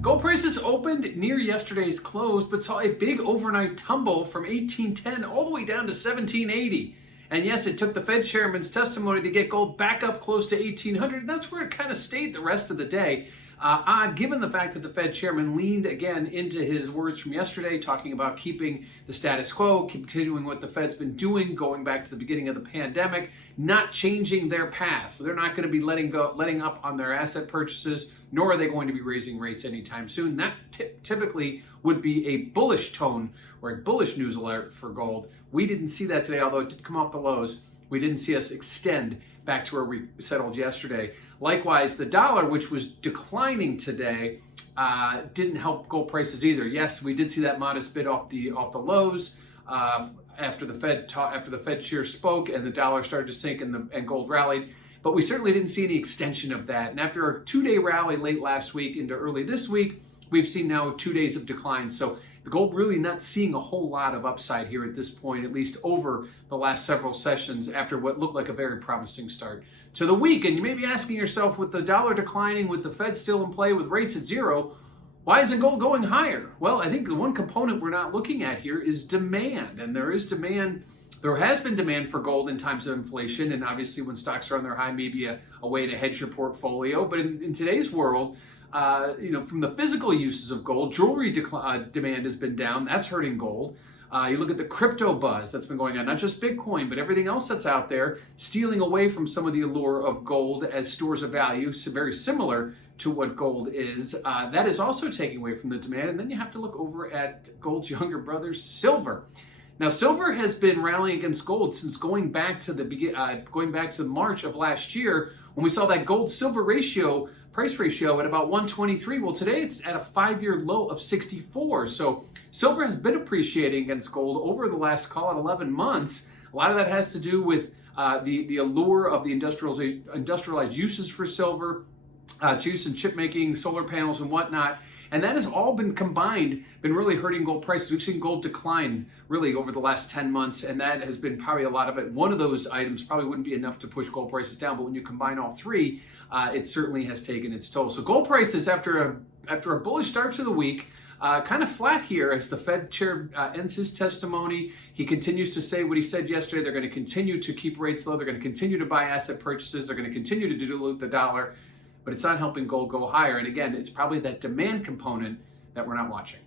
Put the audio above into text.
Gold prices opened near yesterday's close, but saw a big overnight tumble from 1810 all the way down to 1780. And yes, it took the Fed chairman's testimony to get gold back up close to 1800, and that's where it kind of stayed the rest of the day. Odd, given the fact that the Fed chairman leaned again into his words from yesterday, talking about keeping the status quo, continuing what the Fed's been doing, going back to the beginning of the pandemic, not changing their path. So they're not going to be letting up on their asset purchases, nor are they going to be raising rates anytime soon. That typically would be a bullish tone or a bullish news alert for gold. We didn't see that today, although it did come off the lows. We didn't see us extend back to where we settled yesterday. Likewise, the dollar, which was declining today, didn't help gold prices either. Yes, we did see that modest bid off the lows after the Fed chair spoke, and the dollar started to sink and gold rallied. But we certainly didn't see any extension of that. And after a 2-day rally late last week into early this week, we've seen now 2 days of decline. So the gold really not seeing a whole lot of upside here at this point, at least over the last several sessions after what looked like a very promising start to the week. And you may be asking yourself, with the dollar declining, with the Fed still in play, with rates at zero, why isn't gold going higher? Well, I think the one component we're not looking at here is demand. And there is demand. There has been demand for gold in times of inflation, and obviously when stocks are on their high, maybe a way to hedge your portfolio. But in today's world, from the physical uses of gold, jewelry demand has been down. That's hurting gold. You look at the crypto buzz that's been going on, not just Bitcoin, but everything else that's out there, stealing away from some of the allure of gold as stores of value, so very similar to what gold is. That is also taking away from the demand. And then you have to look over at gold's younger brother, silver. Now, silver has been rallying against gold since going back to March of last year, when we saw that gold-silver price ratio at about 123. Well, today it's at a 5-year low of 64. So silver has been appreciating against gold over the last, call it 11 months. A lot of that has to do with the allure of the industrialized uses for silver, its use in chip making, solar panels, and whatnot. And that has all been really hurting gold prices. We've seen gold decline really over the last 10 months, and that has been probably a lot of it. One of those items probably wouldn't be enough to push gold prices down, but when you combine all three, it certainly has taken its toll. So gold prices, after a bullish start to the week, kind of flat here as the Fed chair ends his testimony. He continues to say what he said yesterday. They're going to continue to keep rates low. They're going to continue to buy asset purchases. They're going to continue to dilute the dollar. But it's not helping gold go higher. And again, it's probably that demand component that we're not watching.